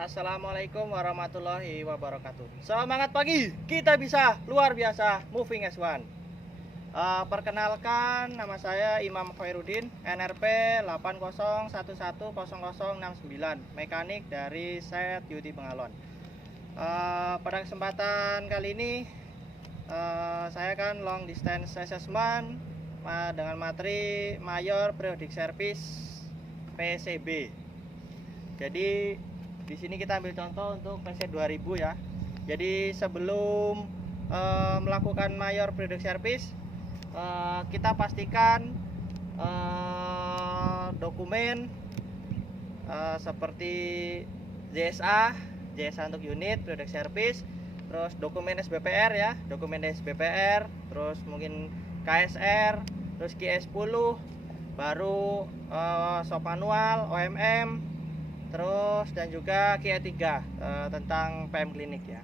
Assalamualaikum warahmatullahi wabarakatuh. Semangat pagi, kita bisa luar biasa moving as one. Perkenalkan, nama saya Imam Khairuddin, NRP 80110069, mekanik dari Set Yudi Bengalon. Pada kesempatan kali ini saya akan long distance assessment dengan materi Mayor Periodic Service PCB. Jadi di sini kita ambil contoh untuk PC 2000 ya. Jadi sebelum melakukan Mayor Periodic Service, kita pastikan dokumen seperti JSA untuk unit Periodic Service, terus dokumen SBPR ya, dokumen SBPR, terus mungkin KSR, terus QS10, baru SOP manual, OMM, terus dan juga QE3 tentang PM klinik ya.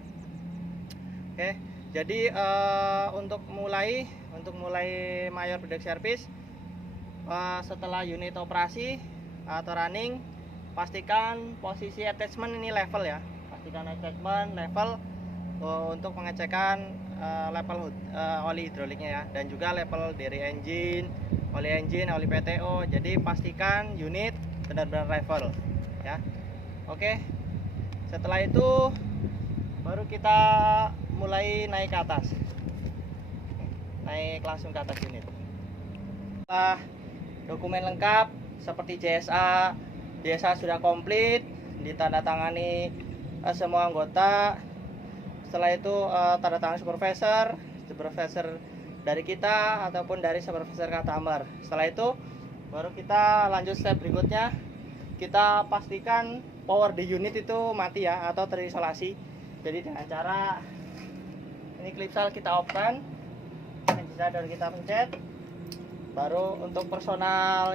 Oke, jadi untuk mulai Mayor Periodic Service, setelah unit operasi atau running, pastikan posisi attachment ini level ya. Pastikan attachment level untuk pengecekan level oli hidroliknya ya, dan juga level dari engine, oli PTO. Jadi pastikan unit benar-benar level ya. Oke, setelah itu baru kita mulai naik ke atas, naik langsung ke atas unit. Setelah dokumen lengkap seperti JSA sudah komplit, ditandatangani semua anggota. Setelah itu tanda tangan supervisor dari kita ataupun dari supervisor customer. Setelah itu baru kita lanjut step berikutnya. Kita pastikan power di unit itu mati ya, atau terisolasi. Jadi dengan cara ini klipsal kita off-kan, dan kita pencet. Baru untuk personal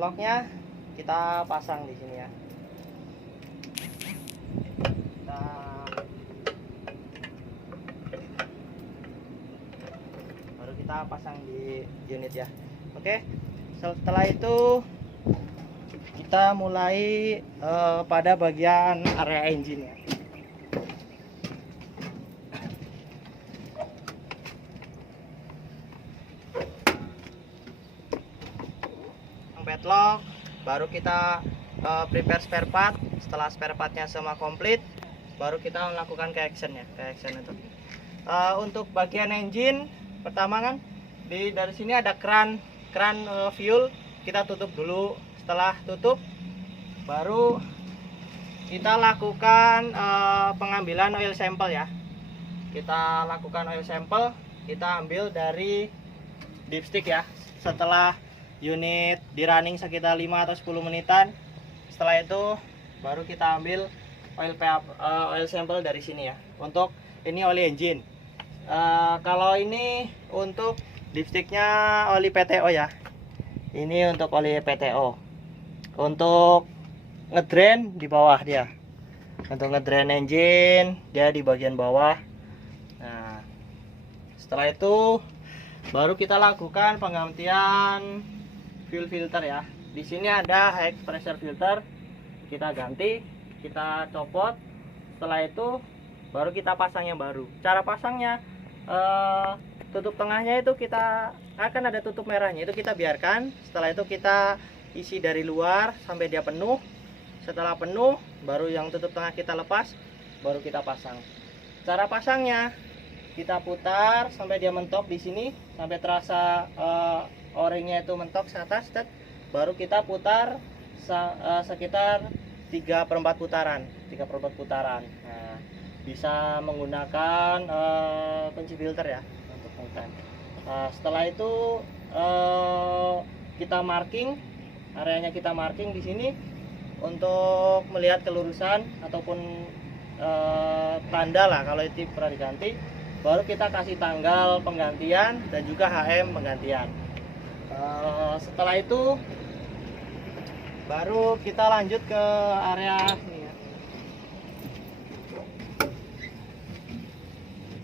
locknya kita pasang di sini ya. Baru kita pasang di unit ya. Oke, setelah itu kita mulai pada bagian area engine ya. Padlock, baru kita prepare spare part. Setelah spare partnya semua komplit, baru kita melakukan ke action itu. Untuk bagian engine, pertama kan dari sini ada keran fuel, kita tutup dulu. Setelah tutup, baru kita lakukan pengambilan oil sample ya. Kita lakukan oil sample, kita ambil dari dipstick ya. Setelah unit di running sekitar 5 atau 10 menitan, setelah itu baru kita ambil oil sample dari sini ya. Untuk ini oli engine. Kalau ini untuk dipsticknya oli PTO ya. Ini untuk oli PTO. Untuk ngedrain di bawah dia. Untuk ngedrain engine dia di bagian bawah. Nah, setelah itu baru kita lakukan penggantian fuel filter ya. Di sini ada high pressure filter, kita ganti, kita copot. Setelah itu baru kita pasang yang baru. Cara pasangnya, tutup tengahnya itu kita akan ada tutup merahnya, itu kita biarkan. Setelah itu kita isi dari luar sampai dia penuh. Setelah penuh, baru yang tutup tengah kita lepas, baru kita pasang. Cara pasangnya, kita putar sampai dia mentok di sini, sampai terasa o-ringnya itu mentok ke atas. Baru kita putar sekitar 3/4 putaran. Nah, bisa menggunakan kunci filter ya untuk pengetan. Setelah itu kita marking areanya, kita marking di sini untuk melihat kelurusan ataupun tanda lah kalau itu pernah diganti. Baru kita kasih tanggal penggantian dan juga HM penggantian. Setelah itu baru kita lanjut ke area ini ya.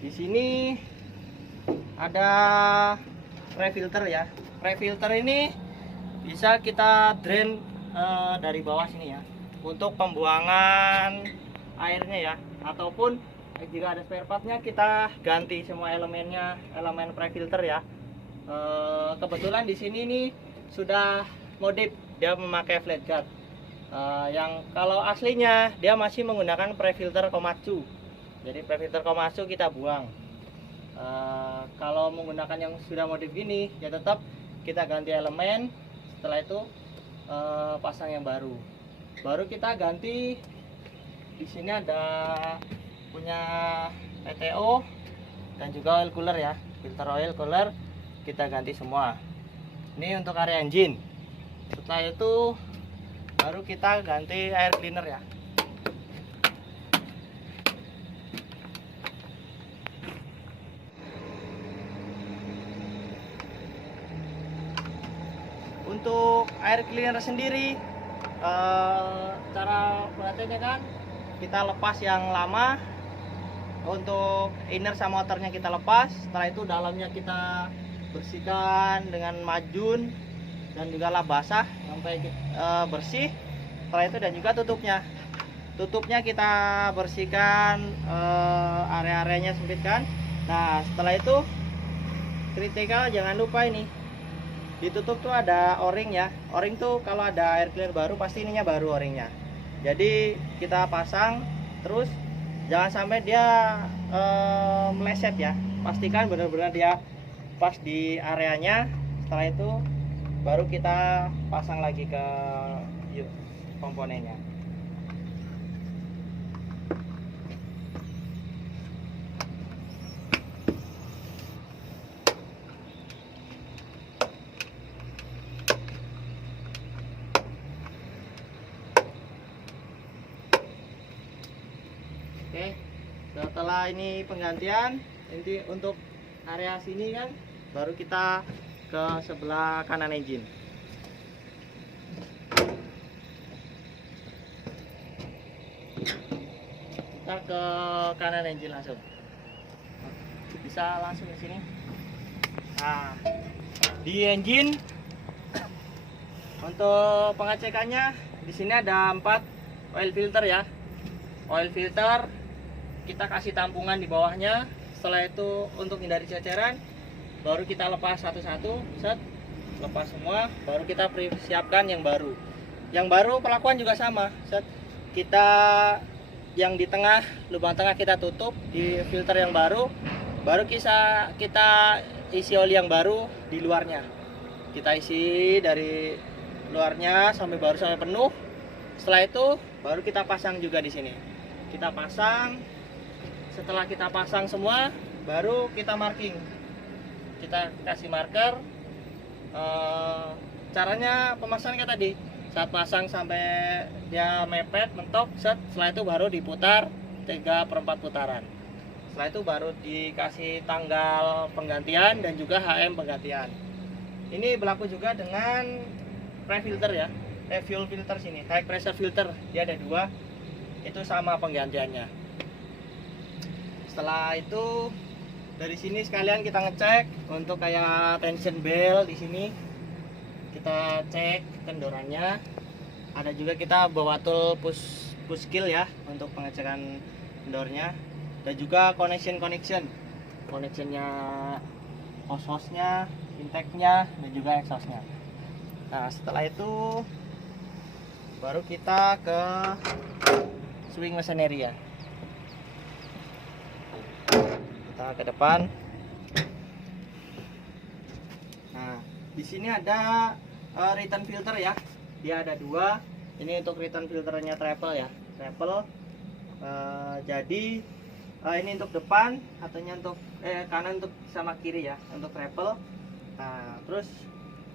Di sini ada pre-filter ya. Pre-filter ini bisa kita drain dari bawah sini ya. untuk pembuangan airnya ya, ataupun jika ada spare partnya kita ganti semua elemennya, elemen pre-filter ya. Kebetulan di sini nih sudah modif, dia memakai flat guard. Yang kalau aslinya dia masih menggunakan pre-filter Komatsu. Jadi pre-filter Komatsu kita buang. Kalau menggunakan yang sudah modif gini ya tetap kita ganti elemen, setelah itu pasang yang baru. Baru kita ganti, di sini ada punya PTO dan juga oil cooler ya, filter oil cooler kita ganti semua. Ini untuk area engine. Setelah itu baru kita ganti air cleaner ya. Untuk air cleaner sendiri, cara buatnya kan kita lepas yang lama. Untuk inner sama outernya kita lepas, setelah itu dalamnya kita bersihkan dengan majun dan juga lap basah sampai bersih. Setelah itu dan juga tutupnya kita bersihkan, area-areanya sempitkan. Nah setelah itu kritikal, jangan lupa ini ditutup tuh ada o-ring ya. O-ring tuh kalau ada air cleaner baru pasti ininya baru o-ringnya. Jadi kita pasang terus, jangan sampai dia meleset ya. Pastikan benar-benar dia pas di areanya. Setelah itu baru kita pasang lagi ke komponennya. Oke, setelah ini penggantian, nanti untuk area sini kan baru kita ke sebelah kanan engine. Kita ke kanan engine langsung. Bisa langsung ke sini. Nah, di engine untuk pengecekannya di sini ada 4 oil filter ya. Oil filter kita kasih tampungan di bawahnya. Setelah itu untuk hindari ceceran baru kita lepas satu-satu, set, lepas semua, baru kita persiapkan yang baru. Yang baru perlakuan juga sama, set, kita yang di tengah, lubang tengah kita tutup di filter yang baru kita isi oli yang baru di luarnya. Kita isi dari luarnya sampai penuh. Setelah itu baru kita pasang juga di sini. Kita pasang. Setelah kita pasang semua, baru kita marking. Kita kasih marker. Caranya pemasangan kayak tadi. Saat pasang sampai dia mepet, mentok, set. Setelah itu baru diputar 3/4 putaran. Setelah itu baru dikasih tanggal penggantian dan juga HM penggantian. Ini berlaku juga dengan pre-filter ya. Fuel filter sini, high pressure filter. Dia ada 2. Itu sama penggantiannya. Setelah itu dari sini sekalian kita ngecek untuk kayak tension belt di sini. Kita cek kendorannya. Ada juga kita bawa tool push skill ya untuk pengecekan kendornya. Dan juga connectionnya, hose-nya, intake-nya, dan juga exhaust-nya. Nah setelah itu baru kita ke swing machinery ya. Kita ke depan. Nah di sini ada return filter ya. Dia ada 2. Ini untuk return filternya travel ya, travel. Jadi ini untuk depan, satunya untuk kanan untuk sama kiri ya, untuk travel. Nah terus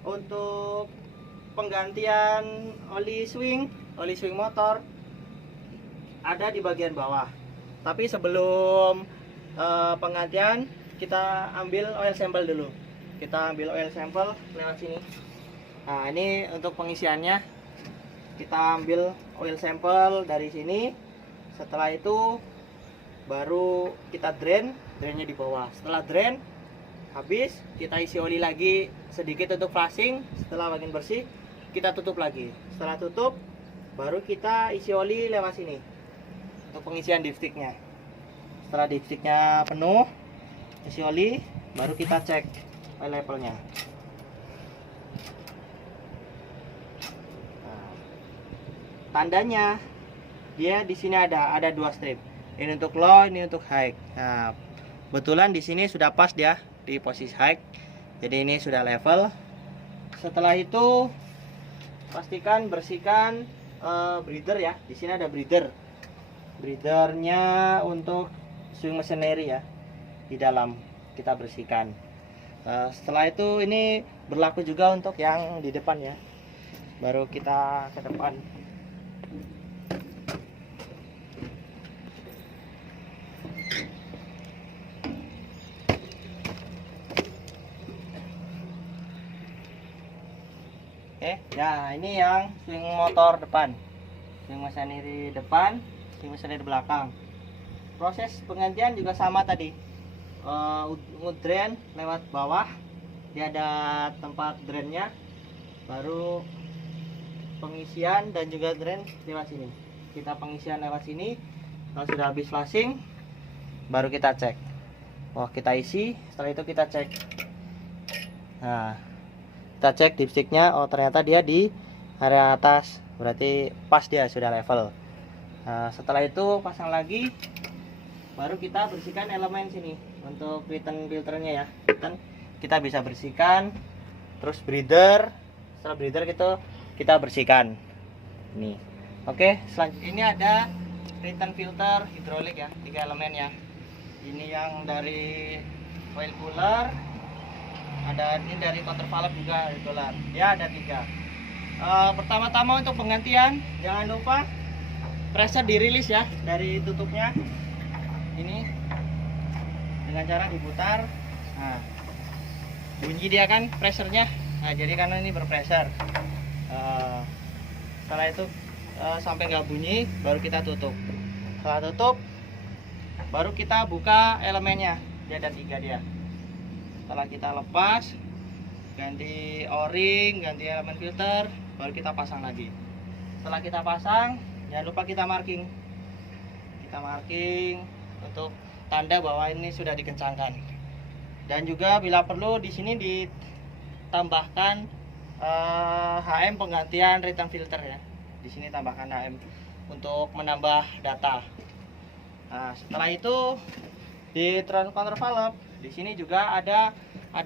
untuk penggantian oli swing motor ada di bagian bawah. Tapi sebelum penggantian kita ambil oil sample dulu. Kita ambil oil sample lewat sini. Nah ini untuk pengisiannya. Kita ambil oil sample dari sini. Setelah itu baru kita drainnya di bawah. Setelah drain habis, kita isi oli lagi sedikit untuk flushing. Setelah bagian bersih kita tutup lagi. Setelah tutup baru kita isi oli lewat sini untuk pengisian dipsticknya. Setelah dipsticknya penuh isi oli, baru kita cek oil levelnya. Nah, tandanya dia di sini ada dua strip. Ini untuk low, ini untuk high. Nah, kebetulan di sini sudah pas dia di posisi high. Jadi ini sudah level. Setelah itu pastikan bersihkan breather ya. Di sini ada breather. Breathernya untuk swing machinery ya. Di dalam kita bersihkan. Setelah itu ini berlaku juga untuk yang di depan ya. Baru kita ke depan. Oke, ya ini yang swing motor depan, swing machinery depan, swing machinery belakang. Proses penggantian juga sama tadi, drain lewat bawah, dia ada tempat drainnya, baru pengisian dan juga drain lewat sini. Kita pengisian lewat sini, kalau sudah habis flashing, baru kita cek. Oh, kita isi, setelah itu kita cek. Nah, kita cek dipsticknya, oh ternyata dia di area atas, berarti pas dia sudah level. Nah, setelah itu pasang lagi, baru kita bersihkan elemen sini untuk return filternya ya. Kan kita bisa bersihkan, terus breather, setelah breather kita bersihkan. Nih, oke. Selanjutnya ini ada return filter hidrolik ya, 3 elemen ya. Ini yang dari oil cooler, ada ini dari counter valve juga dolar ya, ada 3. Pertama-tama untuk penggantian jangan lupa pressure dirilis ya dari tutupnya ini dengan cara diputar. Nah, bunyi dia kan pressernya. Nah, jadi karena ini berpressure, setelah itu sampai nggak bunyi baru kita tutup. Setelah tutup baru kita buka elemennya, dia ada 3 dia. Setelah kita lepas, ganti o-ring, ganti elemen filter, baru kita pasang lagi. Setelah kita pasang, jangan lupa kita marking. Kita marking untuk tanda bahwa ini sudah dikencangkan. Dan juga bila perlu di sini ditambahkan HM penggantian return filter ya. Di sini tambahkan HM untuk menambah data. Nah, setelah itu di counter valve di sini juga ada 4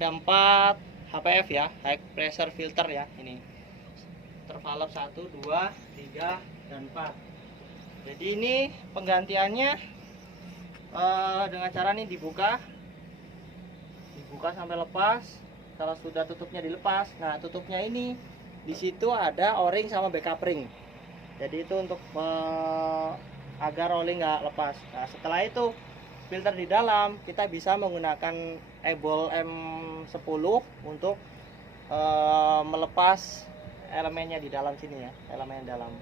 HPF ya, high pressure filter ya. Ini tervalve 1, 2, 3, dan 4. Jadi ini penggantiannya dengan cara ini dibuka sampai lepas. Kalau sudah tutupnya dilepas, nah tutupnya ini di situ ada o-ring sama backup ring. Jadi itu untuk agar o-ring nggak lepas. Nah, setelah itu filter di dalam kita bisa menggunakan ebol M10 untuk melepas elemennya di dalam sini ya, elemen dalam.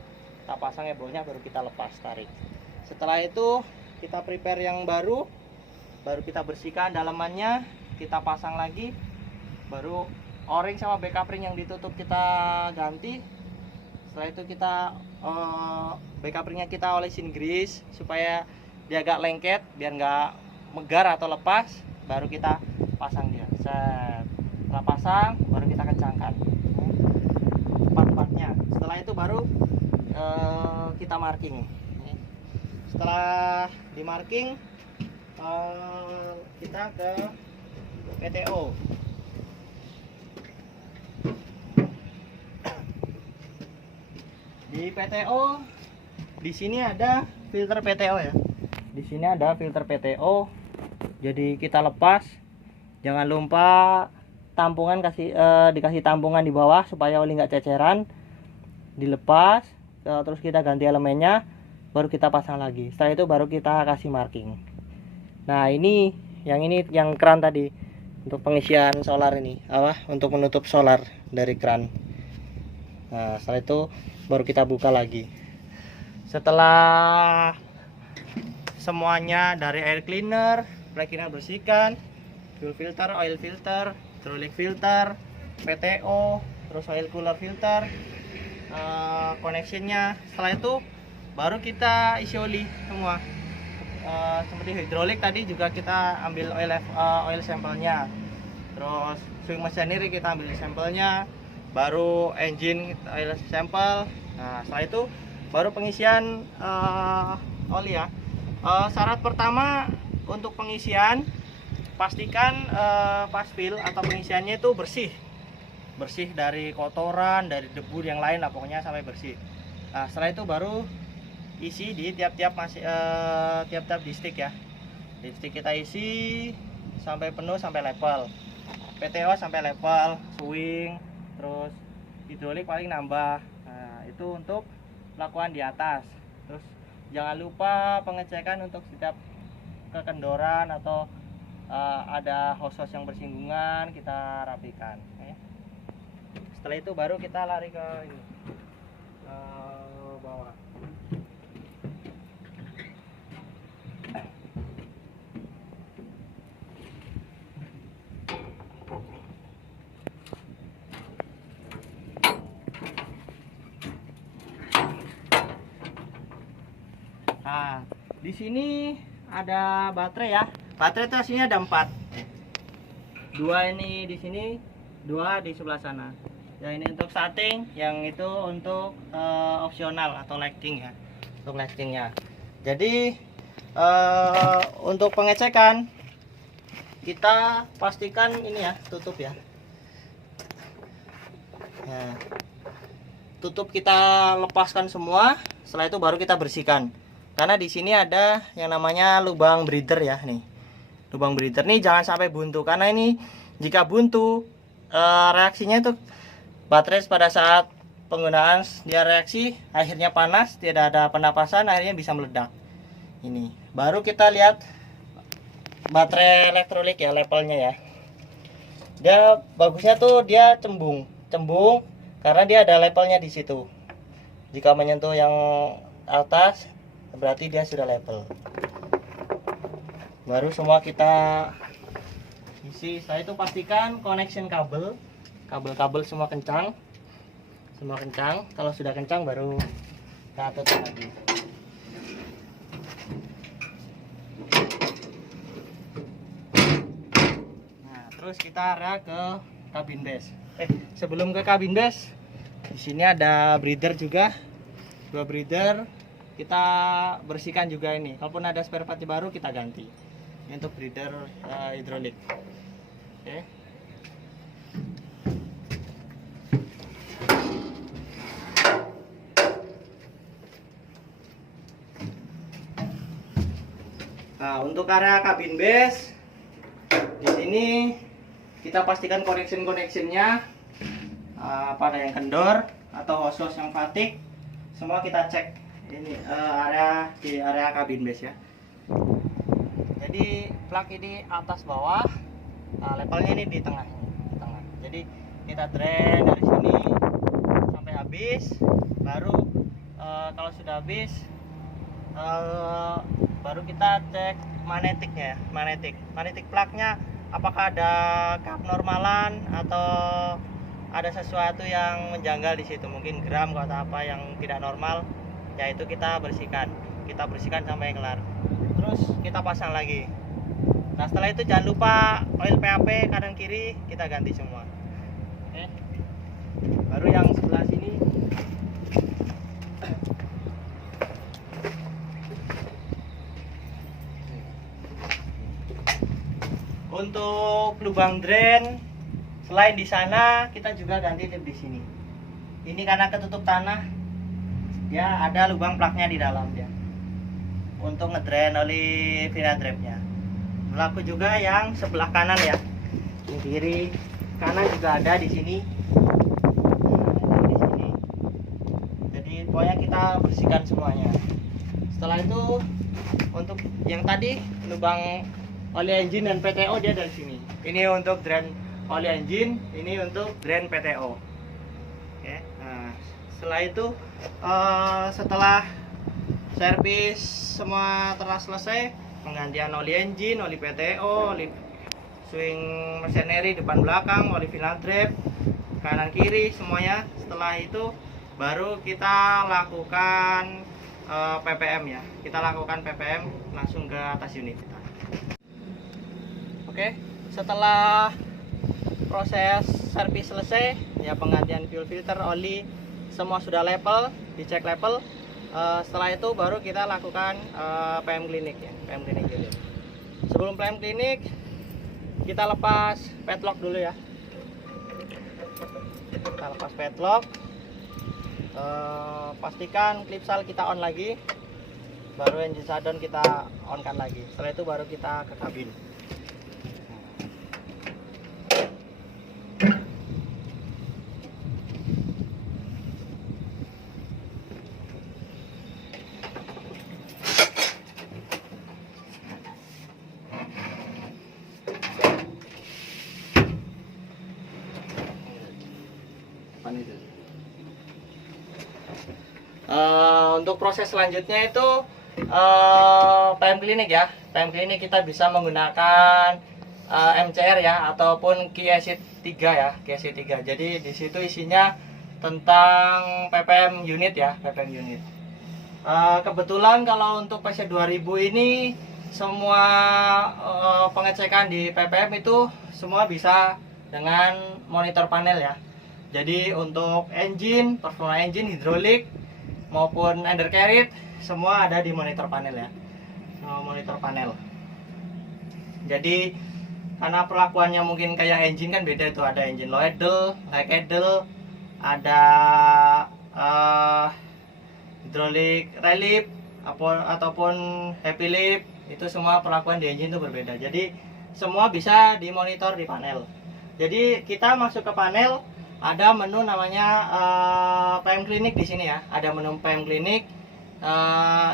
Kita pasang ebolnya baru kita lepas tarik. Setelah itu kita prepare yang baru kita bersihkan dalamannya, kita pasang lagi, baru o-ring sama backup ring yang ditutup kita ganti. Setelah itu kita backup ringnya kita olesin grease supaya dia agak lengket biar nggak megar atau lepas, baru kita pasang dia. Setelah pasang baru kita kencangkan part-partnya. Setelah itu baru kita marking. Setelah di marking kita ke PTO. Di PTO di sini ada filter PTO ya. Di sini ada filter PTO. Jadi kita lepas, jangan lupa tampungan dikasih tampungan di bawah supaya oli nggak ceceran. Dilepas, terus kita ganti elemennya, baru kita pasang lagi. Setelah itu baru kita kasih marking. Nah ini yang keran tadi untuk pengisian solar ini, untuk menutup solar dari keran. Nah setelah itu baru kita buka lagi. Setelah semuanya dari air cleaner, brake cleaner bersihkan, fuel filter, oil filter, hydraulic filter, PTO, terus oil cooler filter, connectionnya. Setelah itu baru kita isi oli semua. Seperti hidrolik tadi juga kita ambil oil sampelnya, terus swing machinery kita ambil sampelnya, baru engine oil sampel. Nah setelah itu baru pengisian oli ya. Syarat pertama untuk pengisian, pastikan paspil atau pengisiannya itu bersih dari kotoran, dari debu yang lain lah, pokoknya sampai bersih. Nah setelah itu baru isi di tiap-tiap di stick ya. Di stick kita isi sampai penuh, sampai level. PTO sampai level, swing, terus hidrolik paling nambah. Nah itu untuk lakukan di atas. Terus jangan lupa pengecekan untuk setiap kekendoran atau ada hoses yang bersinggungan, kita rapikan. Setelah itu baru kita lari ke ini, bawah. Nah, di sini ada baterai ya. Baterai itu aslinya ada 4. 2 ini di sini, 2 di sebelah sana. Yang ini untuk starting, yang itu untuk opsional atau lighting ya. Untuk lightingnya. Jadi untuk pengecekan kita pastikan ini ya, tutup ya. Nah, tutup kita lepaskan semua. Setelah itu baru kita bersihkan. Karena di sini ada yang namanya lubang breather ya nih. Lubang breather nih jangan sampai buntu, karena ini jika buntu reaksinya itu baterai pada saat penggunaan dia reaksi, akhirnya panas, tidak ada penapasan, akhirnya bisa meledak. Ini baru kita lihat baterai elektrolik ya, levelnya ya. Dia bagusnya tuh dia cembung karena dia ada levelnya di situ. Jika menyentuh yang atas berarti dia sudah level. Baru semua kita isi. Setelah itu pastikan connection kabel semua kencang. Kalau sudah kencang baru kita tutup lagi. Nah terus kita arah ke kabin base. Sebelum ke kabin base, di sini ada breather juga, 2 breather. Kita bersihkan juga ini. Kalaupun ada spare part baru kita ganti. Ini untuk breather hidrolik. Oke. Nah, untuk area kabin base di sini kita pastikan connectionnya pada yang kendor atau hoses yang fatik, semua kita cek. Ini di area kabin base ya. Jadi plug ini atas bawah, levelnya ini di tengah. Jadi kita drain dari sini sampai habis, baru kalau sudah habis baru kita cek magnetiknya ya. Magnetik plugnya apakah ada keabnormalan atau ada sesuatu yang menjanggal di situ, mungkin gram atau apa yang tidak normal. Ya itu kita bersihkan sampai kelar, terus kita pasang lagi. Nah setelah itu jangan lupa oil PAP kanan kiri kita ganti semua. Oke. Baru yang sebelah sini untuk lubang drain, selain di sana kita juga ganti lip di sini. Ini karena ketutup tanah, ya ada lubang plaknya di dalam ya, untuk ngedrain oli Vinadrape-nya. Berlaku juga yang sebelah kanan ya, di kiri kanan juga ada di sini. Jadi pokoknya kita bersihkan semuanya. Setelah itu untuk yang tadi lubang oli engine dan PTO dia dari sini. Ini untuk drain oli engine, ini untuk drain PTO. Oke. Nah, setelah itu setelah servis semua telah selesai, penggantian oli engine, oli PTO, oli swing machinery depan belakang, oli Vinadrape kanan kiri semuanya. Setelah itu baru kita lakukan PPM ya. Kita lakukan PPM langsung ke atas unit kita. Oke, setelah proses servis selesai ya, penggantian fuel filter, oli, semua sudah level, dicek level. Setelah itu baru kita lakukan PM cleaning ya, PM cleaning unit. Sebelum PM cleaning kita lepas padlock dulu ya. Kita lepas padlock, pastikan klipsal kita on lagi, baru engine shutdown kita on kan lagi. Setelah itu baru kita ke kabin. Untuk proses selanjutnya itu PM cleaning ya. PM cleaning kita bisa menggunakan MCR ya, ataupun QSC 3 ya, QSC 3. Jadi di situ isinya tentang PPM unit ya, PPM unit. Kebetulan kalau untuk PC 2000 ini semua pengecekan di PPM itu semua bisa dengan monitor panel ya. Jadi untuk engine, performa engine, hidrolik maupun undercarriage semua ada di monitor panel ya. Monitor panel. Jadi karena perlakuannya mungkin kayak engine kan beda, itu ada engine low idle, high idle, ada hidrolik relief ataupun happy lift, itu semua perlakuan di engine itu berbeda. Jadi semua bisa dimonitor di panel. Jadi kita masuk ke panel, ada menu namanya PM Clinic di sini ya. Ada menu PM Clinic,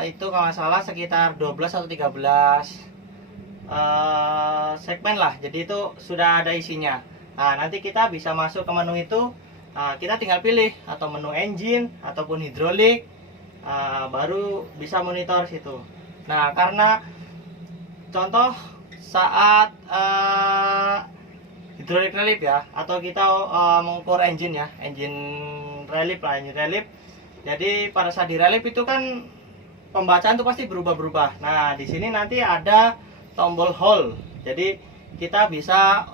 itu kalau nggak salah sekitar 12 atau 13 segmen lah. Jadi itu sudah ada isinya. Nah, nanti kita bisa masuk ke menu itu. Kita tinggal pilih atau menu engine ataupun hidrolik, baru bisa monitor situ. Nah, karena contoh saat hidrolik relief ya, atau kita mengukur engine ya, engine relief lah, engine relief. Jadi pada saat di relief itu kan pembacaan tuh pasti berubah-berubah. Nah, di sini nanti ada tombol hold. Jadi kita bisa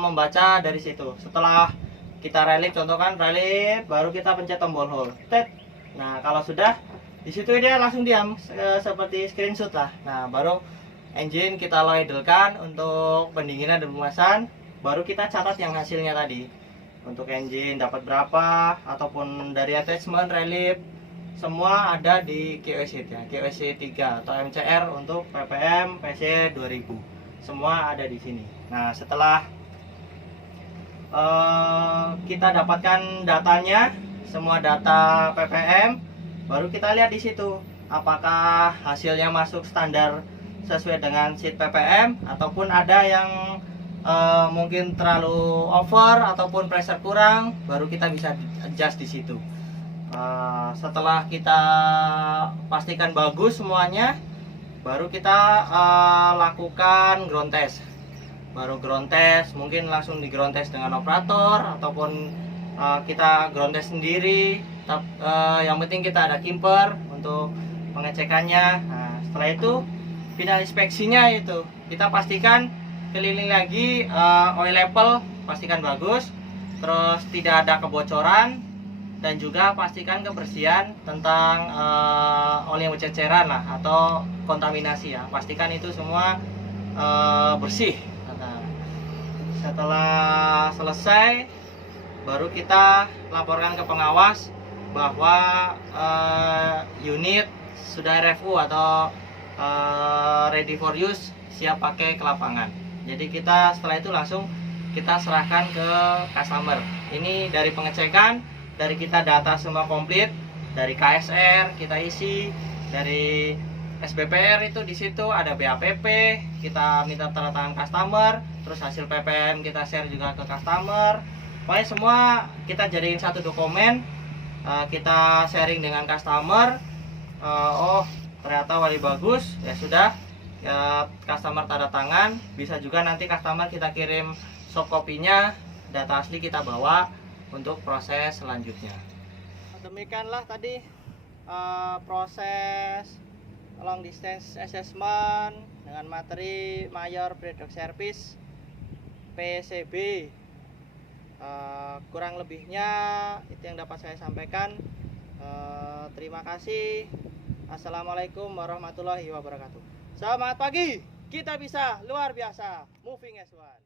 membaca dari situ. Setelah kita relief, contoh kan relief, baru kita pencet tombol hold. Nah, kalau sudah di situ dia langsung diam seperti screenshot lah. Nah, baru engine kita low idle-kan untuk pendinginan dan pemanasan. Baru kita catat yang hasilnya tadi. Untuk engine dapat berapa, ataupun dari attachment, relief, semua ada di QSC ya, QSC 3 atau MCR untuk PPM PC 2000. Semua ada di sini. Nah, setelah kita dapatkan datanya, semua data PPM, baru kita lihat di situ apakah hasilnya masuk standar sesuai dengan sheet PPM, ataupun ada yang mungkin terlalu over ataupun pressure kurang, baru kita bisa adjust di situ. Setelah kita pastikan bagus semuanya, baru kita lakukan ground test. Baru ground test, mungkin langsung di ground test dengan operator, ataupun kita ground test sendiri. Yang penting kita ada kimper untuk pengecekannya. Nah, setelah itu final inspeksinya itu kita pastikan keliling lagi, oil level pastikan bagus, terus tidak ada kebocoran, dan juga pastikan kebersihan tentang oli yang berceceran lah atau kontaminasi ya. Pastikan itu semua bersih. Nah, setelah selesai, baru kita laporkan ke pengawas bahwa unit sudah RFU atau ready for use, siap pakai ke lapangan. Jadi kita setelah itu langsung kita serahkan ke customer. Ini dari pengecekan, dari kita data semua komplit, dari KSR kita isi, dari SBPR itu di situ ada BAPP, kita minta tanda tangan customer, terus hasil PPM kita share juga ke customer. Pokoknya semua kita jadiin satu dokumen, kita sharing dengan customer. Oh, ternyata wali bagus, ya sudah. Ya, customer tanda tangan, bisa juga nanti customer kita kirim soft copy-nya, data asli kita bawa untuk proses selanjutnya. demikianlah tadi proses long distance assessment dengan materi Mayor Breeding Service PCB. Kurang lebihnya itu yang dapat saya sampaikan. Terima kasih. Assalamualaikum warahmatullahi wabarakatuh. Selamat pagi, kita bisa luar biasa. Moving as one.